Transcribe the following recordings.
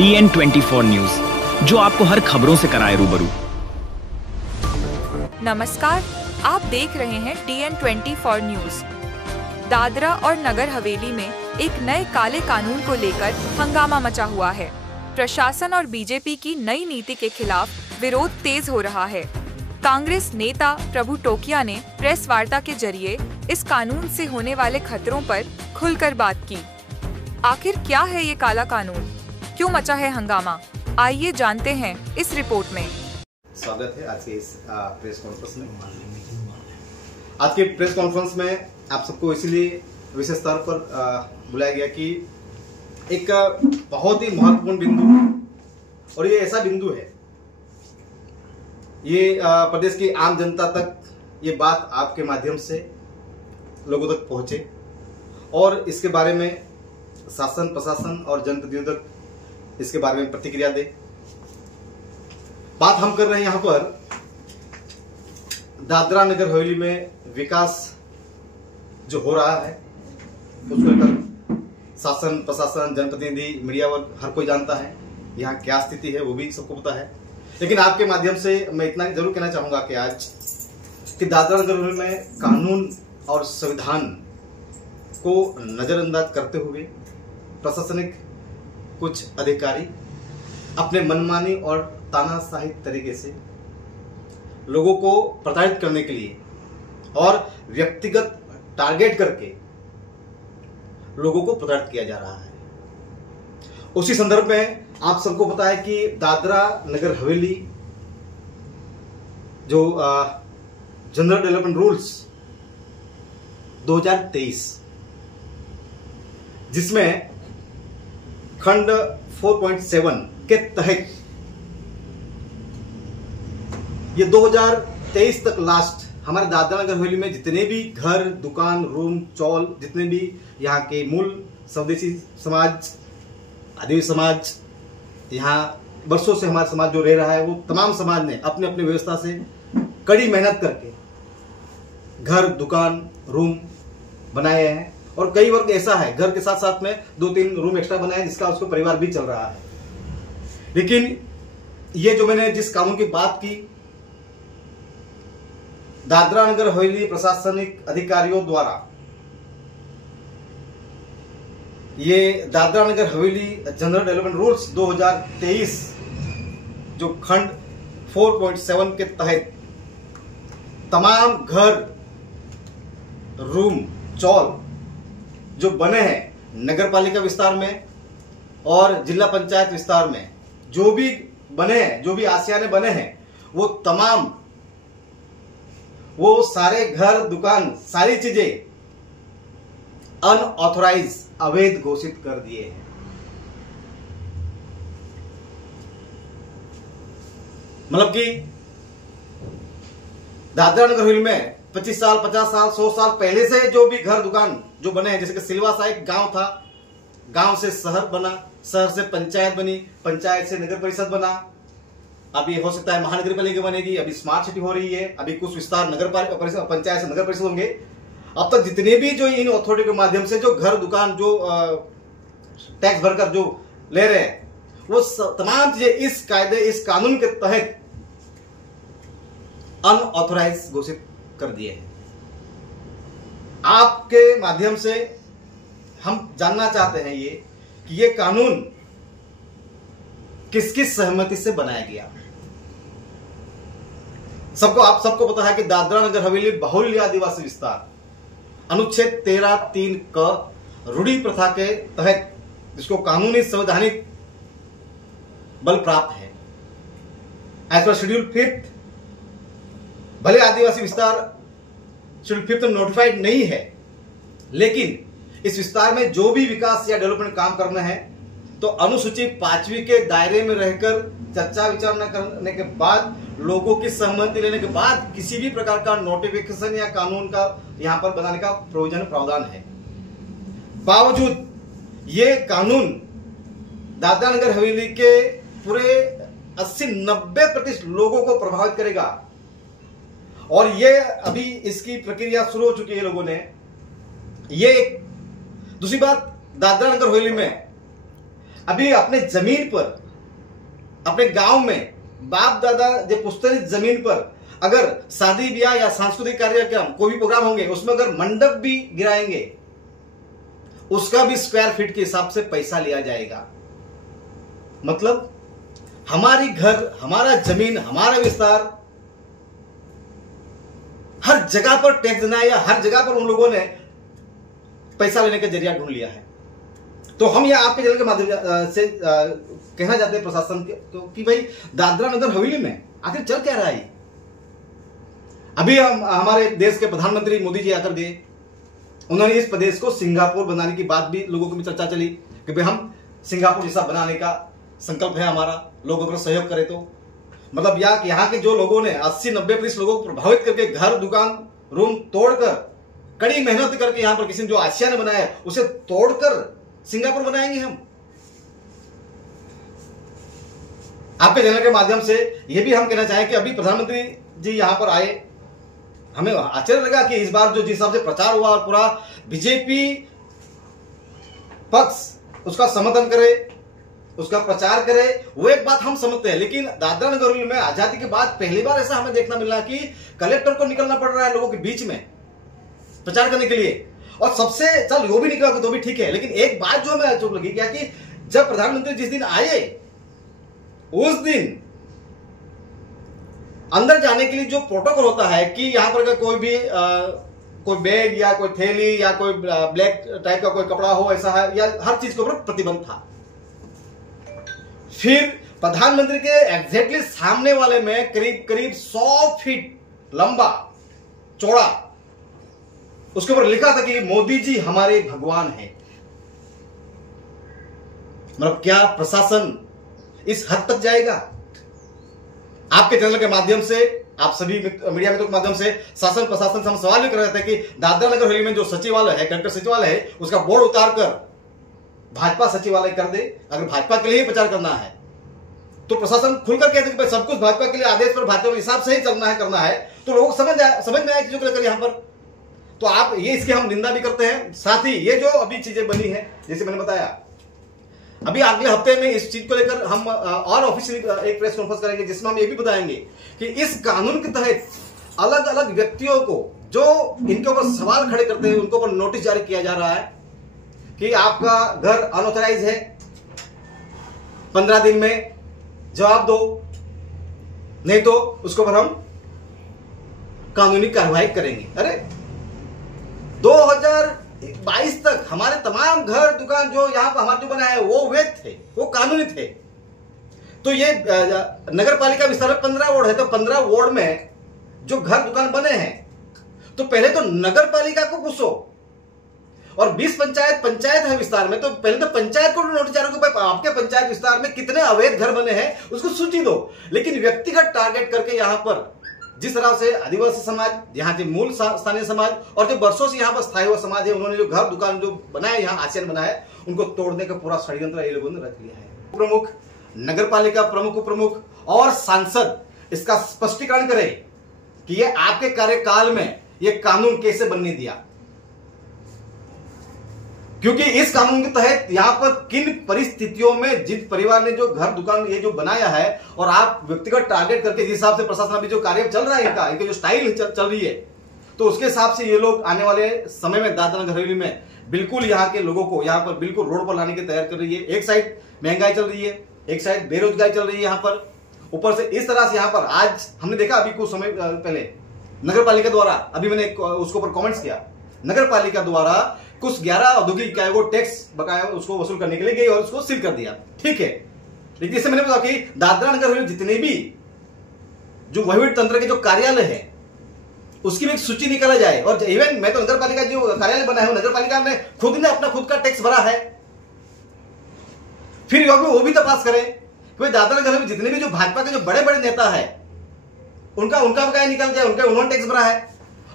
DN24 news, जो आपको हर खबरों से कराए रूबरू। नमस्कार, आप देख रहे हैं DN24 न्यूज। दादरा और नगर हवेली में एक नए काले कानून को लेकर हंगामा मचा हुआ है। प्रशासन और बीजेपी की नई नीति के खिलाफ विरोध तेज हो रहा है। कांग्रेस नेता प्रभु टोकिया ने प्रेस वार्ता के जरिए इस कानून से होने वाले खतरों पर खुलकर बात की। आखिर क्या है ये काला कानून, क्यों मचा है हंगामा, आइए जानते हैं इस रिपोर्ट में। स्वागत है आज के इस प्रेस कॉन्फ्रेंस में। आज के प्रेस कॉन्फ्रेंस में आप सबको इसलिए विशेष स्तर पर बुलाया गया कि एक बहुत ही महत्वपूर्ण बिंदु, और ये ऐसा बिंदु है, ये प्रदेश की आम जनता तक ये बात आपके माध्यम से लोगों तक पहुंचे और इसके बारे में शासन, प्रशासन और जनप्रतिनिधियों तक इसके बारे में प्रतिक्रिया दे। बात हम कर रहे हैं यहां पर दादरा नगर हवेली में विकास जो हो रहा है उसको लेकर शासन, प्रशासन, जनप्रतिनिधि, मीडिया वर्ग हर कोई जानता है यहाँ क्या स्थिति है, वो भी सबको पता है। लेकिन आपके माध्यम से मैं इतना जरूर कहना चाहूंगा कि आज कि दादरा नगर हवेली में कानून और संविधान को नजरअंदाज करते हुए प्रशासनिक कुछ अधिकारी अपने मनमानी और तानाशाही तरीके से लोगों को प्रताड़ित करने के लिए और व्यक्तिगत टारगेट करके लोगों को प्रताड़ित किया जा रहा है। उसी संदर्भ में आप सबको पता है कि दादरा नगर हवेली जो जनरल डेवलपमेंट रूल्स 2023, जिसमें खंड 4.7 के तहत ये 2023 तक लास्ट हमारे दादरा नगर हवेली में जितने भी घर, दुकान, रूम, चौल, जितने भी यहाँ के मूल स्वदेशी समाज, आदिवासी समाज, यहाँ वर्षों से हमारा समाज जो रह रहा है, वो तमाम समाज ने अपने अपने व्यवस्था से कड़ी मेहनत करके घर, दुकान, रूम बनाए हैं। और कई वर्ग ऐसा है घर के साथ साथ में 2-3 रूम एक्स्ट्रा बनाए जिसका उसको परिवार भी चल रहा है। लेकिन ये जो मैंने जिस कानून की बात की, दादरा नगर हवेली प्रशासनिक अधिकारियों द्वारा ये Dadra Nagar Haveli general development rules 2023 जो खंड 4.7 के तहत तमाम घर, रूम, चौल जो बने हैं नगर पालिका विस्तार में और जिला पंचायत विस्तार में, जो भी बने हैं, जो भी आसियाने बने हैं, वो तमाम, वो सारे घर, दुकान, सारी चीजें अनऑथोराइज, अवैध घोषित कर दिए हैं। मतलब कि दादरा नगर हवेली में 25 साल, 50 साल, 100 साल पहले से जो भी घर, दुकान जो बने हैं, जैसे कि सिलवासा एक गांव था, गांव से शहर बना, शहर से पंचायत बनी, पंचायत से नगर परिषद बना, अभी हो सकता है महानगर पालिका बनेगी, अभी स्मार्ट सिटी हो रही है, अभी कुछ विस्तार नगर पालिका, पंचायत से नगर परिषद होंगे। अब तक जितने भी जो इन अथॉरिटी के माध्यम से जो घर, दुकान, जो टैक्स भरकर जो ले रहे हैं, वो तमाम चीजें इस कायदे, इस कानून के तहत अनऑथोराइज घोषित कर दिए हैं। आपके माध्यम से हम जानना चाहते हैं ये कि ये कानून किस किस सहमति से बनाया गया। आप सबको पता है कि दादरा नगर हवेली बहुल्य आदिवासी विस्तार अनुच्छेद 13(3) क रूढ़ी प्रथा के तहत जिसको कानूनी संवैधानिक बल प्राप्त है। एज पर शेड्यूल 5, भले आदिवासी विस्तार शेड्यूल 5 नोटिफाइड नहीं है, लेकिन इस विस्तार में जो भी विकास या डेवलपमेंट काम करना है तो अनुसूची 5वीं के दायरे में रहकर चर्चा विचारणा करने के बाद, लोगों की सहमति लेने के बाद किसी भी प्रकार का नोटिफिकेशन या कानून का यहां पर बनाने का प्रावधान है। बावजूद ये कानून दादरा नगर हवेली के पूरे 80-90% लोगों को प्रभावित करेगा और ये अभी इसकी प्रक्रिया शुरू हो चुकी है लोगों ने। ये दूसरी बात, दादरा नगर हवेली में अभी अपने जमीन पर, अपने गांव में बाप दादा जो पुश्तैनी जमीन पर अगर शादी ब्याह या सांस्कृतिक कार्यक्रम कोई भी प्रोग्राम होंगे, उसमें अगर मंडप भी गिराएंगे, उसका भी स्क्वायर फीट के हिसाब से पैसा लिया जाएगा। मतलब हमारी घर, हमारा जमीन, हमारा विस्तार, हर जगह पर टैक्स देना है या हर जगह पर उन लोगों ने पैसा लेने का जरिया ढूंढ लिया है। तो हम यह आपके चैनल के माध्यम से कहना चाहते हैं प्रशासन के तो कि भाई दादरा नगर हवेली में आखिर चल क्या रहा है। अभी हम हमारे देश के प्रधानमंत्री मोदी जी आकर गए, उन्होंने इस प्रदेश को सिंगापुर बनाने की बात भी लोगों की चर्चा चली कि भाई हम सिंगापुर जैसा बनाने का संकल्प है हमारा, लोग अगर सहयोग करें तो। मतलब यहाँ के जो लोगों ने 80-90% लोगों को प्रभावित करके घर दुकान रूम तोड़कर कड़ी मेहनत करके यहाँ पर किसी ने जो आशिया ने बनाया है उसे तोड़कर सिंगापुर बनाएंगे हम। आपके चैनल के माध्यम से यह भी हम कहना चाहें कि अभी प्रधानमंत्री जी यहां पर आए, हमें आश्चर्य लगा कि इस बार जो जिस हिसाब से प्रचार हुआ और पूरा बीजेपी पक्ष उसका समर्थन करे, उसका प्रचार करे, वो एक बात हम समझते हैं। लेकिन दादरा नगर हवेली में आजादी के बाद पहली बार ऐसा हमें देखना मिला कि कलेक्टर को निकलना पड़ रहा है लोगों के बीच में प्रचार करने के लिए। और सबसे चल वो भी निकला तो भी ठीक है, लेकिन एक बात जो हमें चुप लगी क्या कि जब प्रधानमंत्री जिस दिन आए उस दिन अंदर जाने के लिए जो प्रोटोकॉल होता है कि यहां पर कोई भी कोई बैग या कोई थैली या कोई ब्लैक टाइप का कोई कपड़ा हो ऐसा है, या हर चीज के ऊपर प्रतिबंध था। फिर प्रधानमंत्री के एग्जैक्टली सामने वाले में करीब करीब 100 फीट लंबा चौड़ा उसके ऊपर लिखा था कि मोदी जी हमारे भगवान हैं। मतलब क्या प्रशासन इस हद तक जाएगा? आपके चैनल के माध्यम से, आप सभी मीडिया मित्रों के माध्यम से शासन प्रशासन से हम सवाल भी कर रहे थे कि दादरा नगर हवेली में जो सचिवालय है, कलेक्टर सचिवालय है, उसका बोर्ड उतार कर भाजपा सचिवालय कर दे। अगर भाजपा के लिए प्रचार करना है तो प्रशासन खुलकर कहते कि सब कुछ भाजपा के लिए आदेश पर भाजपा के हिसाब से ही करना है तो लोग समझ में आए चीजों को लेकर यहां पर। तो आप ये इसकी हम निंदा भी करते हैं। साथ ही ये जो अभी चीजें बनी है, जैसे मैंने बताया, अभी अगले हफ्ते में इस चीज को लेकर हम और ऑफिशियली एक प्रेस कॉन्फ्रेंस करेंगे जिसमें हम ये भी बताएंगे कि इस कानून के तहत अलग अलग व्यक्तियों को जो इनके ऊपर सवाल खड़े करते हैं उनके ऊपर नोटिस जारी किया जा रहा है कि आपका घर अनऑथराइज है, 15 दिन में जवाब दो, नहीं तो उसके ऊपर हम कानूनी कार्रवाई करेंगे। अरे 2022 तक हमारे तमाम घर दुकान जो यहां पर हमारे जो बना है वो वैध थे, वो कानूनी थे। तो ये नगर पालिका विस्तार में 15 वार्ड है, तो 15 वार्ड में जो घर दुकान बने हैं तो पहले तो नगर पालिका को पूछो, और 20 पंचायत है विस्तार में, तो पहले तो पंचायत को नोटिस जारी करो, आपके पंचायत विस्तार में कितने अवैध घर बने हैं उसको सूची दो। लेकिन व्यक्तिगत टारगेट करके यहां पर जिस तरह से आदिवासी समाज, यहाँ के मूल स्थानीय समाज और जो वर्षों से यहाँ पर स्थायी हुआ समाज है, उन्होंने जो घर दुकान जो बनाया, यहाँ आसियान बनाया, उनको तोड़ने का पूरा षड्यंत्र ये लोगों ने रच लिया है। प्रमुख, नगर पालिका प्रमुख, उप प्रमुख और सांसद इसका स्पष्टीकरण करें कि ये आपके कार्यकाल में ये कानून कैसे बनने दिया, क्योंकि इस कानून के तहत यहां पर किन परिस्थितियों में जिस परिवार ने जो घर दुकान ये जो बनाया है और आप व्यक्तिगत टारगेट करके जिस हिसाब से प्रशासन अभी जो कार्य चल रहा है इनका जो स्टाइल चल रही है, तो उसके हिसाब से ये लोग आने वाले समय में दादरा नगर हवेली में बिल्कुल यहाँ के लोगों को यहाँ पर बिल्कुल रोड पर लाने की तैयारी कर रही है। एक साइड महंगाई चल रही है, एक साइड बेरोजगारी चल रही है यहाँ पर, ऊपर से इस तरह से यहाँ पर आज हमने देखा अभी कुछ समय पहले नगर पालिका द्वारा, अभी मैंने उसके ऊपर कॉमेंट्स किया, नगर पालिका द्वारा कुछ 11 औद्योगिक इकाइयों को टैक्स बकाया उसको वसूल करने के लिए गई और उसको सील कर दिया। ठीक है, लेकिन जैसे मैंने बताया कि दादरा नगर हवेली जितने भी जो वहीवट तंत्र के जो कार्यालय है उसकी भी एक सूची निकाला जाए। और इवन मैं तो नगर पालिका जो कार्यालय बना है नगर पालिका में खुद ने अपना खुद का टैक्स भरा है, फिर वो भी तपास करें कि दादरा नगर में जितने भी जो भाजपा के जो बड़े बड़े नेता है उनका बकाया निकल जाए, उन्होंने टैक्स भरा है।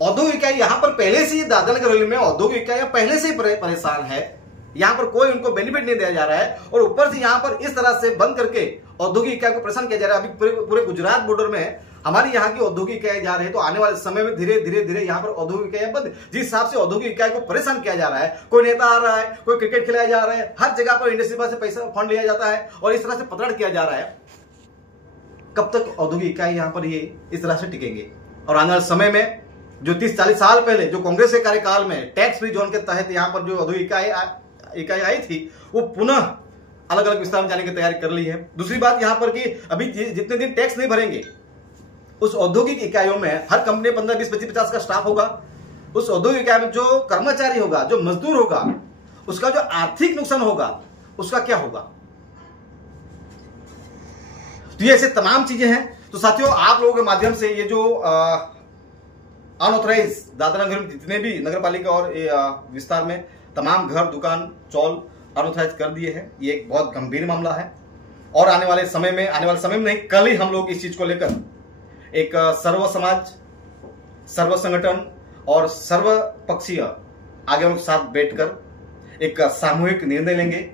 औद्योगिक इकाई यहां पर पहले से ही दादरा नगर हवेली में औद्योगिक इकाई पहले से ही परेशान है, यहां पर कोई उनको बेनिफिट नहीं दिया जा रहा है, और ऊपर से यहां पर इस तरह से बंद करके औद्योगिक इकाई को परेशान किया जा रहा है। अभी पूरे गुजरात बॉर्डर में हमारी यहाँ की औद्योगिक इकाई जा रही है, तो आने वाले समय में धीरे धीरे धीरे यहाँ पर औद्योगिक इकाई बंद। जिस हिसाब से औद्योगिक इकाई को परेशान किया जा रहा है, कोई नेता आ रहा है, कोई क्रिकेट खिलाया जा रहा है, हर जगह पर इंडस्ट्री से पैसा फंड लिया जाता है और इस तरह से पकड़ किया जा रहा है, कब तक औद्योगिक इकाई यहाँ पर ये इस तरह से टिकेंगे। और आने वाले समय में जो 30-40 साल पहले जो कांग्रेस के कार्यकाल में टैक्स फ्री जोन के तहत यहाँ पर जो औद्योगिक इकाई आई थी, वो पुनः अलग अलग विस्तार में जाने की तैयारी कर ली है। दूसरी बात यहाँ पर कि अभी जितने दिन टैक्स नहीं भरेंगे, उस औद्योगिक इकाइयों में हर कंपनी 15, 20, 25, 50 का स्टाफ होगा। उस औद्योगिक इकाई में जो कर्मचारी होगा, जो मजदूर होगा, उसका जो आर्थिक नुकसान होगा, उसका क्या होगा। तो ये ऐसे तमाम चीजें हैं। तो साथियों, आप लोगों के माध्यम से ये जो अनऑथराइज दादरा नगर में जितने भी नगर पालिका और विस्तार में तमाम घर, दुकान, चौल अनऑथराइज कर दिए हैं, ये एक बहुत गंभीर मामला है। और आने वाले समय में नहीं, कल ही हम लोग इस चीज को लेकर एक सर्व समाज, सर्व संगठन और सर्व पक्षीय आगे उनके साथ बैठकर एक सामूहिक निर्णय लेंगे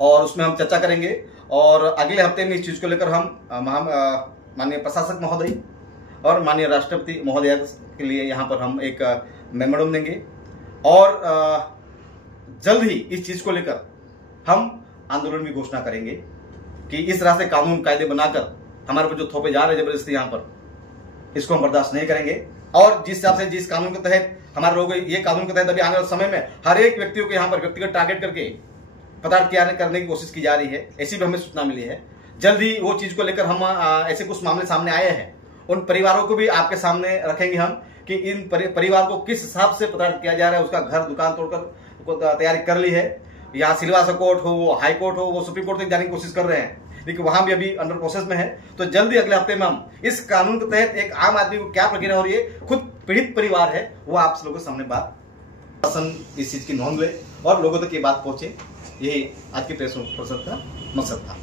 और उसमें हम चर्चा करेंगे। और अगले हफ्ते में इस चीज को लेकर हम माननीय प्रशासक महोदय और माननीय राष्ट्रपति महोदय के लिए यहाँ पर हम एक मेमोरेंडम देंगे और जल्द ही इस चीज को लेकर हम आंदोलन की घोषणा करेंगे कि इस तरह से कानून कायदे बनाकर हमारे पर जो थोपे जा रहे हैं जबरदस्ती यहाँ पर, इसको हम बर्दाश्त नहीं करेंगे। और जिस हिसाब से जिस कानून के तहत हमारे लोग ये कानून के तहत अभी आने वाले समय में हर एक व्यक्तियों को यहाँ पर व्यक्तिगत टारगेट करके पदार्थ तैयार करने की कोशिश की जा रही है, ऐसी भी हमें सूचना मिली है। जल्द ही वो चीज को लेकर हम ऐसे कुछ मामले सामने आए हैं, उन परिवारों को भी आपके सामने रखेंगे हम कि इन परिवार को किस हिसाब से पदार्थ किया जा रहा है। उसका घर दुकान तोड़कर तैयारी कर ली है। यहाँ सिलवासा कोर्ट हो, वो हाई कोर्ट हो, वो सुप्रीम कोर्ट तक जाने की कोशिश कर रहे हैं, लेकिन वहां भी अभी अंडर प्रोसेस में है। तो जल्दी अगले हफ्ते में हम इस कानून के तहत एक आम आदमी को क्या प्रक्रिया हो रही है, खुद पीड़ित परिवार है, वो आप लोगों के सामने बात इस चीज की नोंद ले और लोगों तक ये बात पहुंचे। यही आज की प्रेस परिषद का मकसद था।